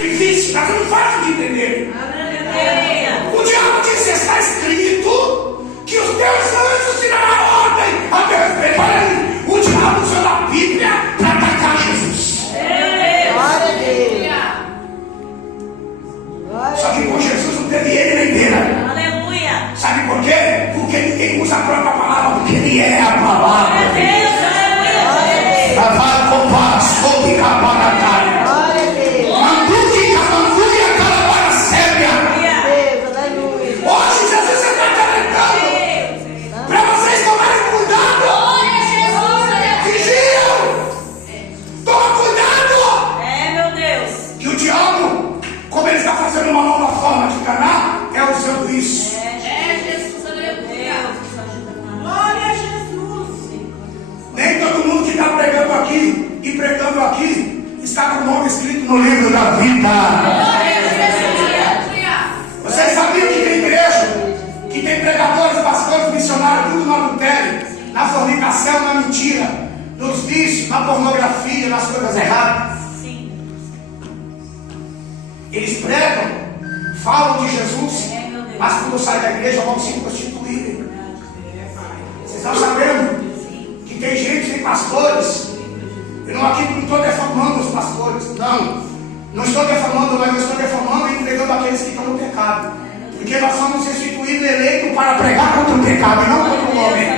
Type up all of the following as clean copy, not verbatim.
difícil, está sendo fácil de entender. O diabo disse: está escrito que os teus anjos te darão ordem a teu respeito. Olha aí, o diabo usou a Bíblia para atacar Jesus. Glória a Deus. Só que com Jesus não teve ele nem dele. Aleluia. Sabe por quê? Porque ninguém usa a própria palavra, porque ele é a palavra. Glória a Deus. Hoje Jesus está calentando para vocês tomarem cuidado. Vigiam. Toma cuidado. Meu Deus. Que o diabo, como ele está fazendo uma nova forma de enganar, é usando isso. Jesus, aleluia. Glória a Jesus. Nem todo mundo que está pregando aqui e pregando aqui está com o nome escrito no livro da vida. Vocês sabiam que tem igreja, que tem pregadores, pastores, missionários, tudo no adultério, na fornicação, na mentira, nos vícios, na pornografia, nas coisas erradas? Sim. Eles pregam, falam de Jesus, Meu Deus. mas quando saem da igreja vão se prostituírem. Vocês estão sabendo que tem gente, tem pastores. Eu não aqui não estou defamando os pastores, não estou defamando, mas eu estou defamando e entregando aqueles que estão no pecado, porque nós somos instituídos, eleitos para pregar contra o pecado e não contra o homem.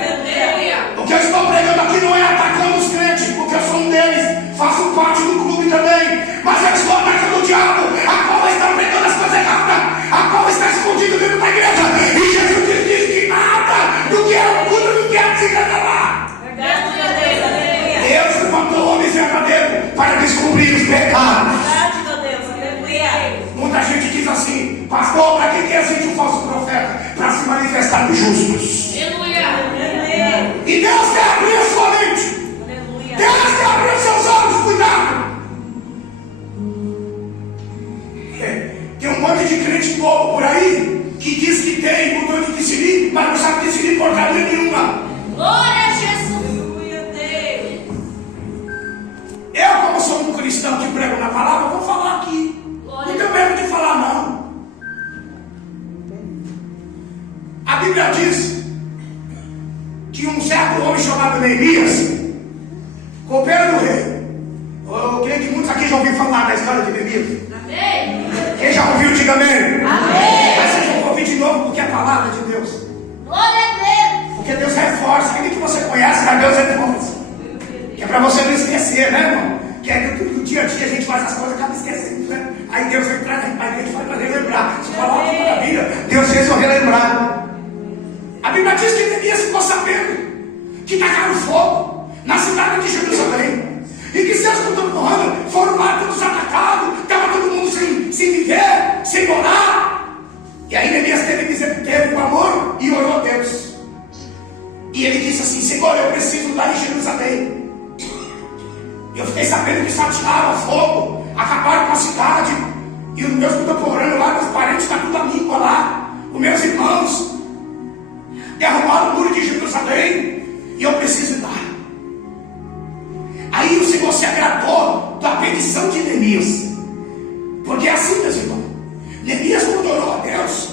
O que eu estou pregando aqui não é atacando os crentes, porque eu sou um deles, faço parte do clube também, mas eu estou atacando o diabo, a qual está pregando as coisas erradas, a qual está escondido dentro da igreja, e Jesus diz que nada do que é oculto do que é lá. Deus levantou homens verdadeiros para descobrir os pecados. Muita gente diz assim: pastor, para que existe um falso profeta? Para se manifestar nos justos. E Deus quer abrir a sua mente. Deus quer abrir os seus olhos, cuidado. Tem um monte de crente bobo por aí que diz que tem botão de discernir, mas não sabe discernir porcaria nenhuma. Glória a Jesus. Eu, como sou um cristão que prego na palavra, vou falar aqui. Não tenho medo de falar, não. A Bíblia diz que um certo homem chamado Neemias, copeiro do rei. Eu creio que muitos aqui já ouviram falar da história de Neemias. Amém. Quem já ouviu, diga amém. Amém. Mas vocês vão ouvir de novo, porque é a palavra de Deus. Glória a Deus. Porque Deus reforça. Aquele que você conhece, mas Deus reforça. Que é para você não esquecer, né, irmão? Que é que no dia a dia a gente faz as coisas e acaba esquecendo, né? Aí Deus vem para a gente faz para relembrar. Se falar uma coisa da Bíblia, Deus fez eu relembrar. A Bíblia diz que Neemias ficou sabendo que tacaram fogo na cidade de Jerusalém e que seus contemporâneos foram lá todos atacados, estava todo mundo sem viver, sem morar. E aí Neemias teve um amor e orou a Deus. E ele disse assim: Senhor, eu preciso lá em Jerusalém. Eu fiquei sabendo que só tiraram fogo, acabaram com a cidade, e os meus contemporâneos lá, meus parentes, está tudo amigo lá, os meus irmãos derrubaram o muro de Jerusalém, e eu preciso ir lá. Aí o Senhor se agradou da petição de Neemias, porque é assim, meus irmãos. Neemias, quando orou a Deus,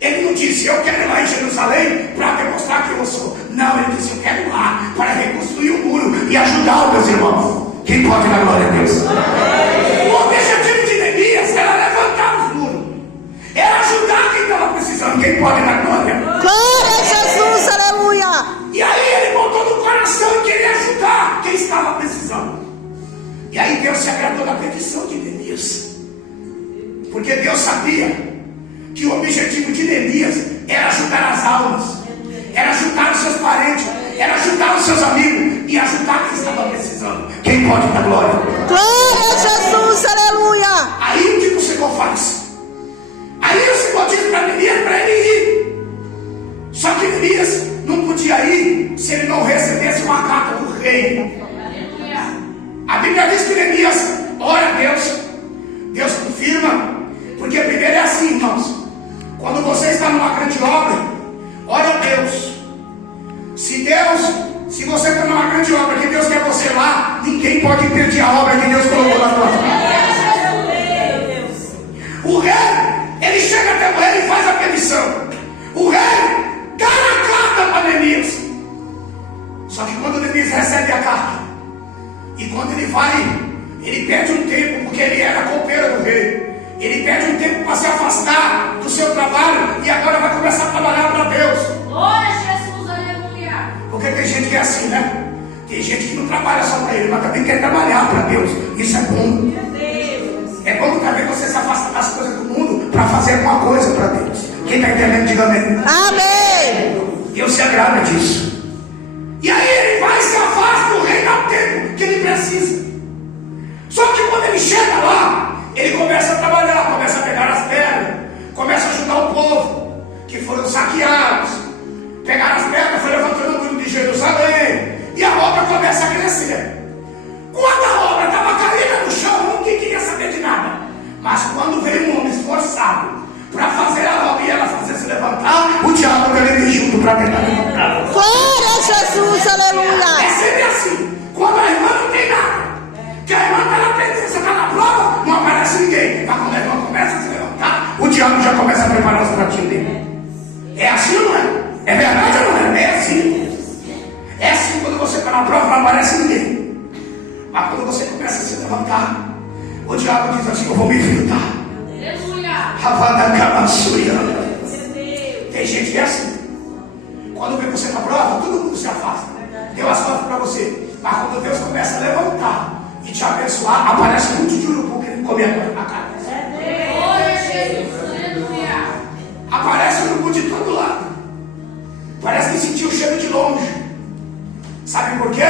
ele não disse: eu quero ir lá em Jerusalém para demonstrar que eu sou. Não, ele disse: eu quero ir lá para reconstruir o muro e ajudar os meus irmãos. Quem pode dar glória a Deus? O objetivo de Neemias era levantar os muros, era ajudar quem estava precisando. Quem pode dar glória? Glória a Jesus, aleluia. E aí ele botou no coração e queria ajudar quem estava precisando. E aí Deus se agradou da petição de Neemias, porque Deus sabia que o objetivo de Neemias era ajudar as almas, era ajudar os seus parentes, era ajudar os seus amigos e ajudar quem estava precisando. Quem pode dar glória? Glória a Jesus, aleluia. Aí o que o Senhor faz? Aí o Senhor diz para Neemias para ele ir. Só que Neemias não podia ir se ele não recebesse uma carta do rei. A Bíblia diz que Neemias ora a Deus, Deus confirma, porque primeiro é assim, irmãos. Quando você está numa grande obra, ora a Deus. Se você está numa grande obra que Deus quer você lá, ninguém pode impedir a obra que Deus colocou na tua vida. O rei, ele chega até o rei e faz a petição. O rei dá a carta para Neemias. Só que quando Neemias recebe a carta, e quando ele vai, ele pede um tempo, porque ele era copeiro do rei. Ele pede um tempo para se afastar do seu trabalho e agora vai começar a trabalhar para Deus. Glória a Jesus, aleluia. Porque tem gente que é assim, né? Tem gente que não trabalha só para ele, mas também quer trabalhar para Deus. Isso é bom. É bom também você se afastar das coisas do mundo para fazer alguma coisa para Deus. Quem está entendendo, diga amém. Amém. Deus se agrada disso. E aí ele vai e se afasta do rei no tempo que ele precisa. Só que quando ele chega lá, ele começa a trabalhar, começa a pegar as pedras, começa a ajudar o povo que foram saqueados. Pegaram as pedras, foi levantando o muro de Jerusalém, e a obra começa a crescer. Quando a obra estava caída no chão, ninguém queria saber de nada. Mas quando veio um homem esforçado para fazer a obra e ela fazer se levantar, o diabo veio junto para tentar levantar. Glória a Jesus, aleluia. É sempre assim. Quando a irmã não tem nada, que a irmã está na presença, está na prova, não aparece ninguém. Mas quando a irmã começa a se levantar, o diabo já começa a preparar os pratinhos dele. É assim ou não é? É verdade ou não é? É assim. É assim quando você está na prova, não aparece ninguém. Mas quando você começa a se levantar, o diabo diz assim: eu vou me infiltrar. Aleluia. Tem gente que é assim. Quando vê você na prova, todo mundo se afasta. Deu as costas para você. Mas quando Deus começa a levantar e te abençoar, aparece um monte de urubu querendo comer a cara. Glória a Jesus, aleluia. Aparece urubu de todo lado. Parece que sentiu o cheiro de longe. Sabe por quê?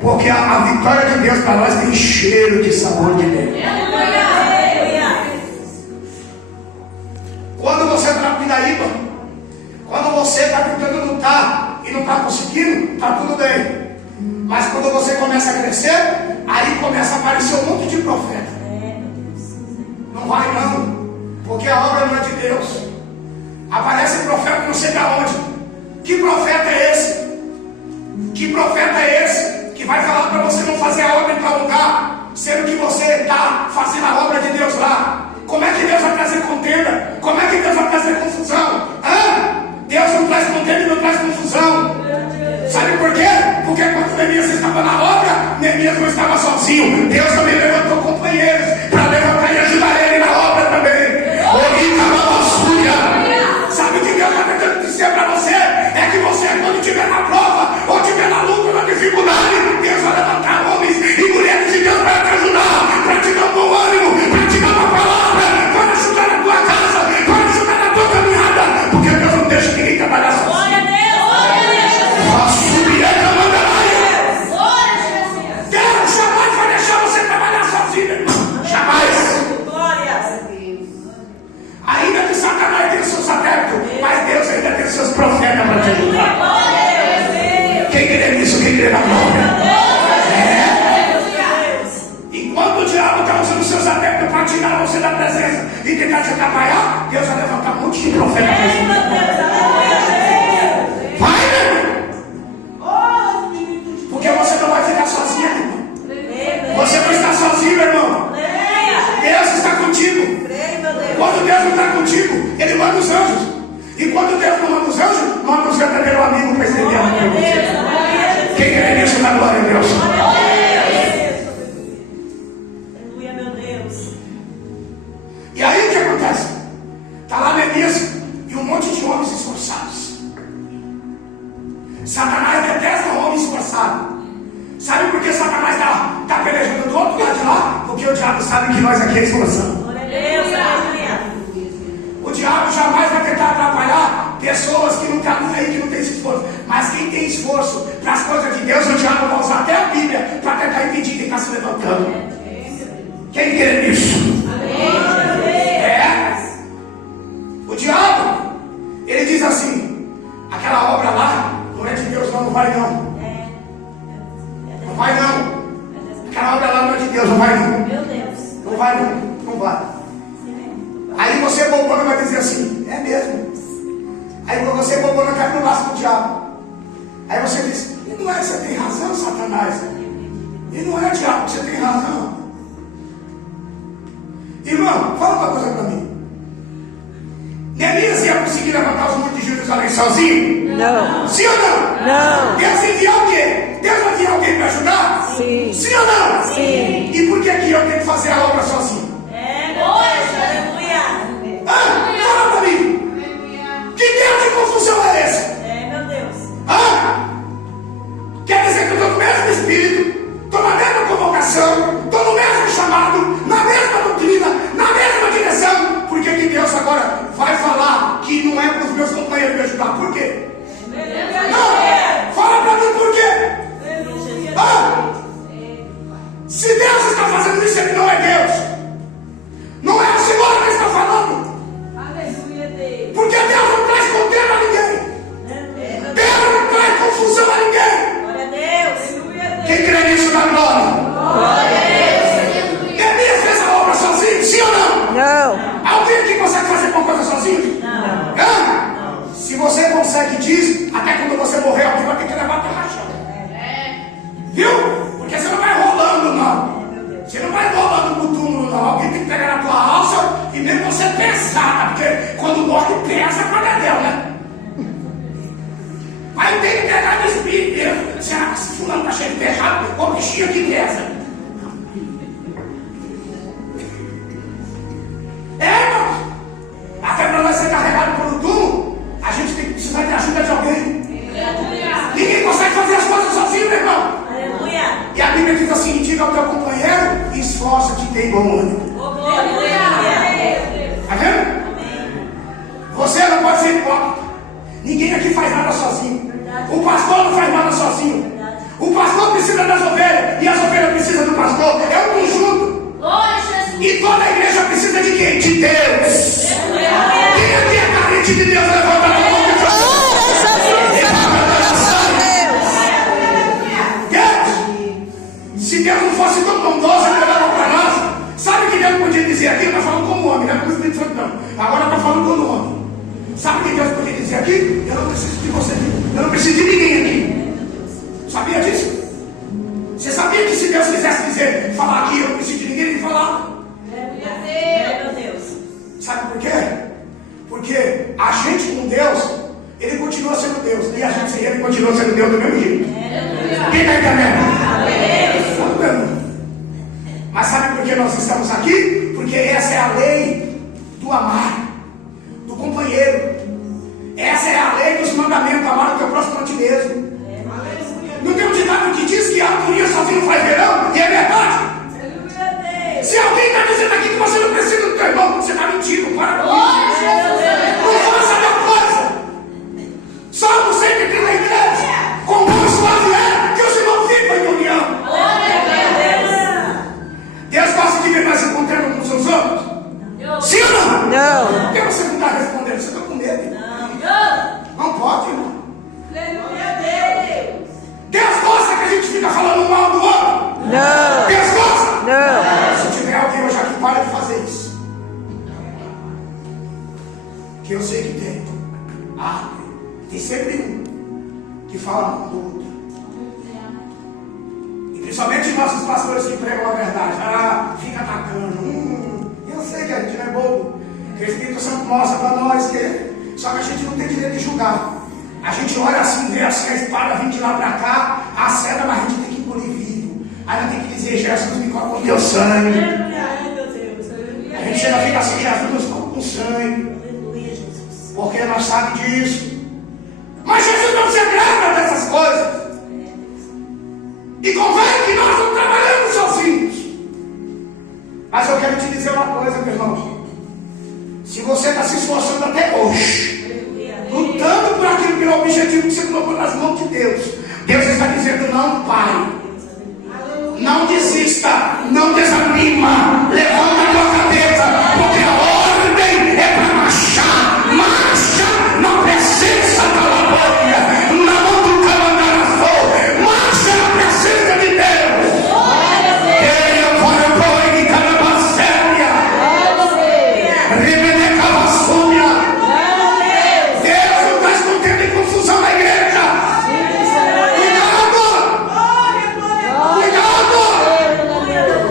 Porque a vitória de Deus para nós tem cheiro de sabor de Deus. Quando você está na pindaíba, quando você está tentando lutar e não está conseguindo, está tudo bem. Mas quando você começa a crescer, aí começa a aparecer um monte de profeta. Não vai não, porque a obra não é de Deus. Aparece profeta não sei de onde. Que profeta é esse? Que profeta é esse que vai falar para você não fazer a obra em tal lugar, sendo que você está fazendo a obra de Deus lá? Como é que Deus vai trazer contenda? Como é que Deus vai trazer confusão? Deus não traz contenda e não traz confusão. Sabe por quê? Porque quando Neemias estava na obra, Neemias não estava sozinho. Deus também levantou companheiros para levantar e ajudar ele na obra também. Sabe o que Deus está tentando dizer para você? É que você, quando estiver na prova, ou estiver na luta, na dificuldade, Deus vai levantar homens e mulheres de Deus para te ajudar, para te dar um bom ânimo, para te dar uma palavra, para ajudar a tua casa, para ajudar a tua caminhada, porque Deus não deixa ninguém trabalhar sozinho. Glória a Deus. Deus jamais vai deixar você trabalhar sozinho, irmão. Jamais. Ainda que Satanás tenha seus adeptos, mas Deus ainda tem seus profetas para te ajudar. Quem crê nisso? Quem crê na glória? Enquanto o diabo está usando seus adeptos para tirar você da presença e tentar te atrapalhar, Deus vai levantar um monte de profeta para ajudar. Vai, meu irmão. Porque você não vai ficar sozinho, irmão. Você não está sozinho, meu irmão. Deus está contigo. Quando Deus não está contigo, Ele manda os anjos. E quando Deus não manda os anjos, manda o seu primeiro amigo para estender a mão para você. Quem crê nisso na glória de Deus? E aí o que acontece? Está lá Neemias e um monte de homens esforçados. Satanás detesta o homem esforçado. Sabe por que Satanás está pelejando do outro lado de lá? Porque o diabo sabe que nós aqui é esforçados. O diabo jamais vai tentar atrapalhar pessoas que não estão aí, que não têm esforço. Mas quem tem esforço para as coisas de Deus, o diabo vai usar até a Bíblia para tentar impedir quem está se levantando. Quem crê nisso? O diabo, ele diz assim: aquela obra lá não é de Deus, não vai não. Não vai não. Aquela obra lá não é de Deus, não vai não. Não vai não, não vai. Aí você bobona vai dizer assim: é mesmo. Aí você bobona cai no laço do diabo. Aí você diz: e não é, você tem razão, Satanás. E não é, diabo, você tem razão. Irmão, fala uma coisa para mim. Neemias ia conseguir levantar os muros de Jerusalém sozinho? Não. Sim ou não? Não. Deus enviou alguém? Deus vai enviar alguém para ajudar? Sim. Sim ou não? Sim. E por que eu tenho que fazer a obra sozinho? Fala para mim. Que Deus de confusão é esse? Quer dizer que eu estou no mesmo espírito, estou na mesma convocação, estou no mesmo chamado, na mesma doutrina, na mesma direção. Por que Deus agora vai falar que não é para os meus companheiros me ajudar? Por quê? Não! Fala para mim por quê? Se Deus está fazendo isso, Ele não é Deus. Não é a Senhora que está falando. Porque Deus não traz contenda a ninguém. Deus não traz confusão a ninguém. Quem crê nisso dá glória? Neemias fez a obra sozinho, sim ou não? Não. Alguém aqui consegue fazer alguma coisa sozinho? Não. Se você consegue diz, até quando você morrer, alguém vai ter que levar até rachão. Viu? Porque você não vai rolando, não. Você não vai rolando pro túmulo, não. Alguém tem que pegar na tua alça e mesmo você pesada, porque quando morre pesa com a dedéu, né? Aí tem que pegar no espírito mesmo. Será que esse fulano tá cheio de pecado? Ô bichinho que pesa. Irmão. Até para nós ser carregado pelo túmulo, a gente tem que precisar de ajuda de alguém. Ninguém consegue fazer as coisas sozinho, meu irmão. E a Bíblia diz assim: diga ao teu companheiro, esforça-te e tem bom ânimo. Tá vendo? Você não pode ser hipócrita. Ninguém aqui faz nada sozinho. O pastor não faz nada sozinho. O pastor precisa das ovelhas e as ovelhas precisam do pastor. É um conjunto. E toda a igreja precisa de quem? De Deus. Quem aqui é carente de Deus? Levanta a mão. Se Deus não fosse tão bondoso, Ele levava para nós. Sabe o que Deus podia dizer aqui? Eu estou falando como homem, não é como Espírito Santo, não. Agora eu estou falando como homem. Sabe o que Deus podia dizer aqui? Eu não preciso de você, eu não preciso de ninguém aqui. Sabia disso? Você sabia que se Deus quisesse dizer, falar aqui, eu não preciso de ninguém, Ele falava? Sabe por quê? Porque a gente com Deus, Ele continua sendo Deus. E a gente sem Ele continua sendo Deus do mesmo jeito. Quem está entendendo? Mas sabe por que nós estamos aqui? Porque essa é a lei do amar, do companheiro. Essa é a lei dos mandamentos: amar o teu próximo a ti mesmo. Não tem um ditado que diz que a harmonia sozinho faz verão? E é verdade. Se alguém está dizendo aqui que você não precisa do teu irmão, você está mentindo. Para com isso. Não faça a mesma coisa. Salmo 133. Com bom suave é que os irmãos vivam em união. Deus gosta de ver nós encontrando com os seus outros? Sim ou não? Não. Por que você não está respondendo? Você está com medo? Não pode, irmão. Deus gosta que a gente fica falando mal do outro? Não. Deus gosta? Não. Se tiver alguém hoje aqui, para de fazer isso. Que eu sei que tem. Tem sempre um que fala mal do outro. E principalmente nossos pastores que pregam a verdade. Fica atacando. Eu sei que a gente não é bobo. Que o Espírito Santo mostra para nós que. Só que a gente não tem direito de julgar. A gente olha assim, vê assim, a espada vem de lá para cá, a seda, mas a gente tem que engolir vivo. Aí nós tem que dizer: Jesus, me coloca com teu sangue. A gente chega a ficar assim: Jesus, nos coloca com sangue. Porque nós sabemos disso. Mas Jesus não se agrada dessas coisas. E convém que nós não trabalhamos sozinhos. Mas eu quero te dizer uma coisa, meu irmão. Se você está se esforçando até hoje, lutando por aquilo que é o objetivo que você colocou nas mãos de Deus, Deus está dizendo: não pare, não desista, não desanima, levanta a tua cabeça, porque a ordem é para marchar. Marcha na presença da labória, na mão do camandarafô, marcha na presença de Deus. Ele foi o boi de Canabacéria, Rebede Cavassúria. Deus não está escondendo em confusão na igreja. Cuidado!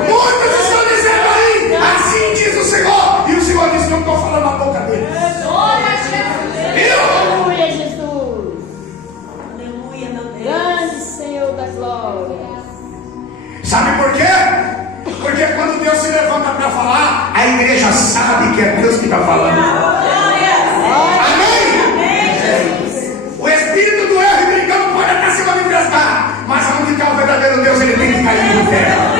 Muitos estão dizendo aí, assim você já sabe que é Deus que está falando. Amém? O espírito do erro e do engano pode até se manifestar, mas onde está o verdadeiro Deus, ele tem que cair no terra.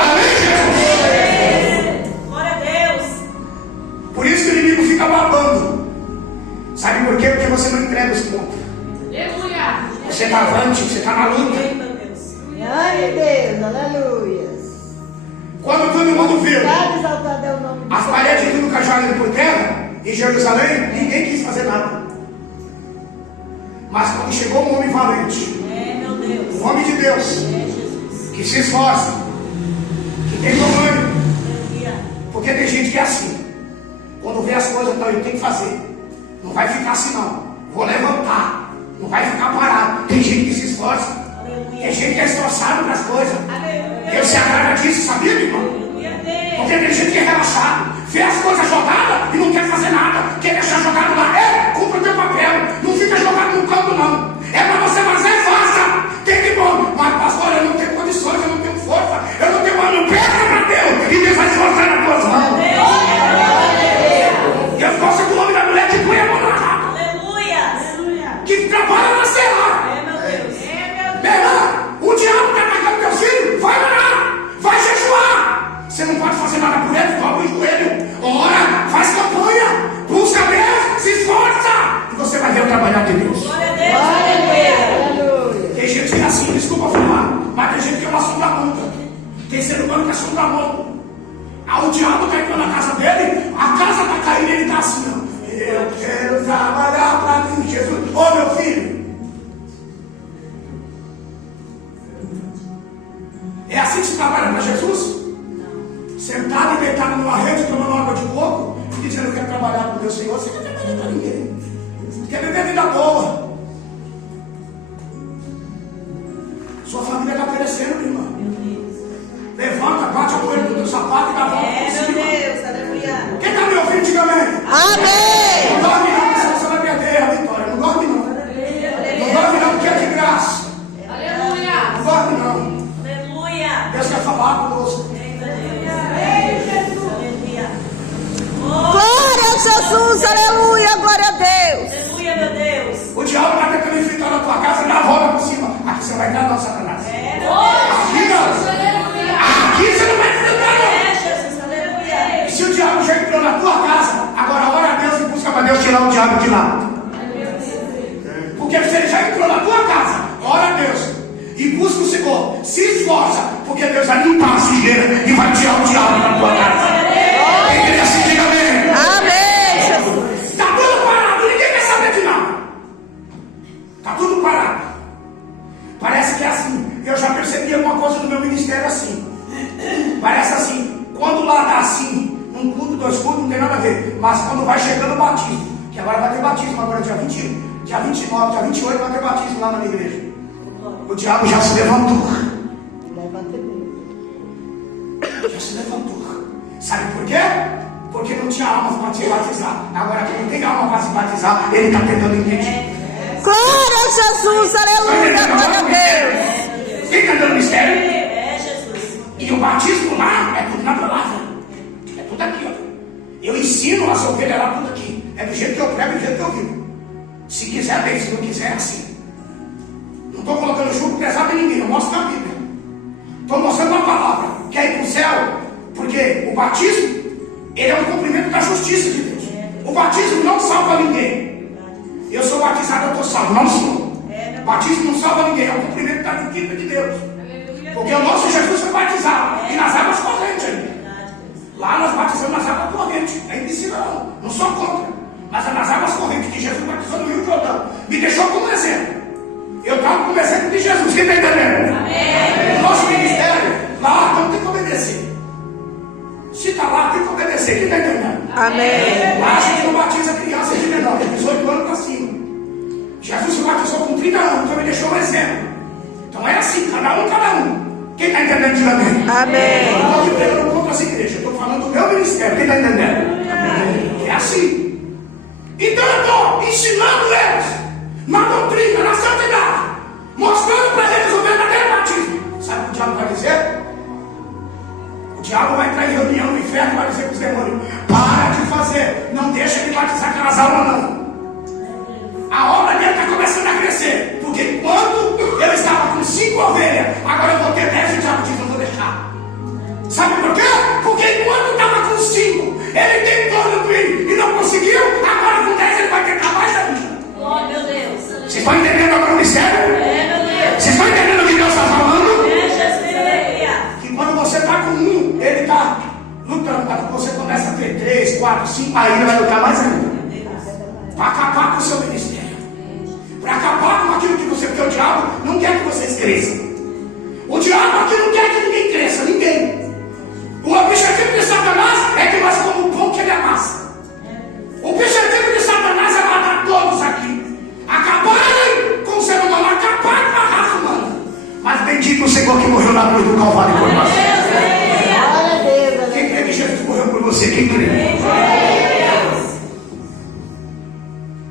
Amém, Jesus? Glória a Deus. Por isso que o inimigo fica babando. Sabe por quê? Porque você não entrega os pontos. Aleluia. Você está avante, você está na luta. Ai, Deus, aleluia. Quando todo mundo viu Cada exaltado é o nome de as paredes tudo cajado por terra em Jerusalém, ninguém quis fazer nada. Mas quando chegou um homem valente, Meu Deus. um homem de Deus, Jesus. que se esforça, que tem domínio, Aleluia. porque tem gente que é assim, quando vê as coisas, não, eu tenho que fazer, não vai ficar assim não, vou levantar, não vai ficar parado. Tem gente que se esforça, tem gente que é esforçado para as coisas. Deus se agrada disso, sabia, meu irmão? Porque tem gente que é relaxado, vê as coisas jogadas e não quer fazer nada, quer deixar jogado lá. Cumpra o teu papel, não fica jogado no campo, não. É para você fazer, faça. Tem que bom, mas pastor, eu não tenho condições, eu não tenho força, eu não tenho mano, peça para Deus e Deus vai se mostrar nas tuas mãos. Eu gosto do nome da mulher que põe a mão na raba, Aleluia. que trabalha na serra. Meu Deus. Meu irmão, o diabo está atacando teu filho, vai orar, vai jejuar. Você não pode fazer nada por ele, dobra o joelho, ora, faz campanha, busca Deus, se esforça, e você vai ver o trabalhar de Deus. Glória a Deus. Aleluia. aleluia. Tem gente que é assim, desculpa falar, mas tem gente que é uma sonda-munda. Tem ser humano que é sonda-mão. O diabo está entrando na casa dele, a casa está caindo e ele está assim, ó. Eu quero trabalhar para mim, Jesus. Ô meu filho, é assim que se trabalha para Jesus? Sentado e deitado numa rede, tomando água de coco, e dizendo: eu quero trabalhar com o meu Senhor. Você não quer trabalhar para ninguém, quer viver vida boa. Sua família está perecendo, minha irmã. Levanta, bate a poeira do teu sapato e dá a volta por Meu cima. Deus. Aleluia. Quem está me ouvindo, diga amém. Amém. Não dorme não, senão você vai perder a vitória. Não dorme não. Não dorme não, porque é de graça. Aleluia. Não dorme não. Aleluia. Deus quer falar conosco. Glória a Jesus, aleluia, glória a Deus. Aleluia, meu Deus. O diabo está tentando infiltrar na tua casa e dá a volta por cima. Aqui você vai entrar não, Satanás. Aqui não. Aleluia. Aqui você não vai infiltrar não. Jesus, aleluia. E se o diabo já entrou na tua casa, agora ora a Deus e busca para Deus tirar o diabo de lá. Porque se ele já entrou na tua casa, ora a Deus e busca o Senhor, se esforça, porque Deus vai limpar a sujeira e vai tirar o diabo da tua casa. Quem quer assim, diga amém. Amém, Jesus. Está tudo parado, ninguém quer saber de nada. Está tudo parado. Parece que é assim. Eu já percebi alguma coisa do meu ministério assim. Parece assim. Quando lá está assim, um culto, dois cultos, não tem nada a ver. Mas quando vai chegando o batismo, que agora vai ter batismo, agora dia 21, dia 29, dia 28 vai ter batismo lá na minha igreja. O diabo já se levantou. Já se levantou. Sabe por quê? Porque não tinha alma para te batizar. Agora que não tem alma para se batizar, ele está tentando impedir. Glória a Jesus, aleluia, glória a Deus. Quem está dando mistério? Jesus. E o batismo lá é tudo na palavra. É tudo aqui, ó. Eu ensino as ovelhas lá tudo aqui. É do jeito que eu prego, do jeito que eu vivo. Se quiser, bem. Se não quiser, é assim. Não estou colocando jugo pesado em ninguém. Eu mostro na Bíblia. Estou mostrando uma palavra. Quer ir para o céu? Porque o batismo, ele é um cumprimento da justiça de Deus. O batismo não salva ninguém. Eu sou batizado, eu estou salvo. Não sou. O batismo não salva ninguém. É um cumprimento da justiça de Deus. Porque o nosso Jesus foi batizado. E nas águas correntes ali. Lá nós batizamos nas águas correntes. Não é impossível não. Não sou contra. Mas é nas águas correntes que Jesus batizou no Rio Jordão. Me deixou como exemplo. Eu estava como exemplo de Jesus. Quem está entendendo? Amém. O nosso ministério, lá então tem que obedecer. Se está lá, tem que obedecer. Quem está entendendo? Amém. Lá a gente não batiza crianças de menor, de 18 anos para cima. Jesus se batizou com 30 anos, então ele deixou um exemplo. Então é assim, cada um. Quem está entendendo, diga amém. Amém. Eu não estou aqui pregando contra as igrejas, eu estou falando do meu ministério. Quem está entendendo? Amém. É assim. Então eu estou ensinando eles na doutrina, na santidade, mostrando para eles o verdadeiro batismo. Sabe o que o diabo vai dizer? O diabo vai entrar em reunião no inferno, vai dizer para os demônios: para de fazer, não deixa de batizar aquelas almas não. A obra dele está começando a crescer, porque quando eu estava com 5 ovelhas, agora eu vou ter 10 e o diabo diz: não vou deixar. Sabe por quê? Porque enquanto estava com 5, ele tentou no e não conseguiu, agora com 10 ele vai tentar mais ainda. Glória, meu Deus. Vocês estão entendendo agora o mistério? Meu Deus. Vocês estão entendendo o que Deus está falando? Jesus. Que quando você está com 1, ele está lutando, para que você comece a ter 3, 4, 5, aí ele vai lutar mais ainda. Para acabar com o seu ministério. Para acabar com aquilo que você... Porque o diabo não quer que vocês cresçam. O diabo aqui não quer que ninguém cresça, ninguém. O objetivo de Satanás é que nós comamos o pão que ele amassa. O objetivo de Satanás é matar todos aqui. Acabarem com o ser humano, acabar com a raça humana. Mas bendito o Senhor que morreu na cruz do Calvário por nós. Glória a Deus. Quem crê que Jesus morreu por você? Quem crê?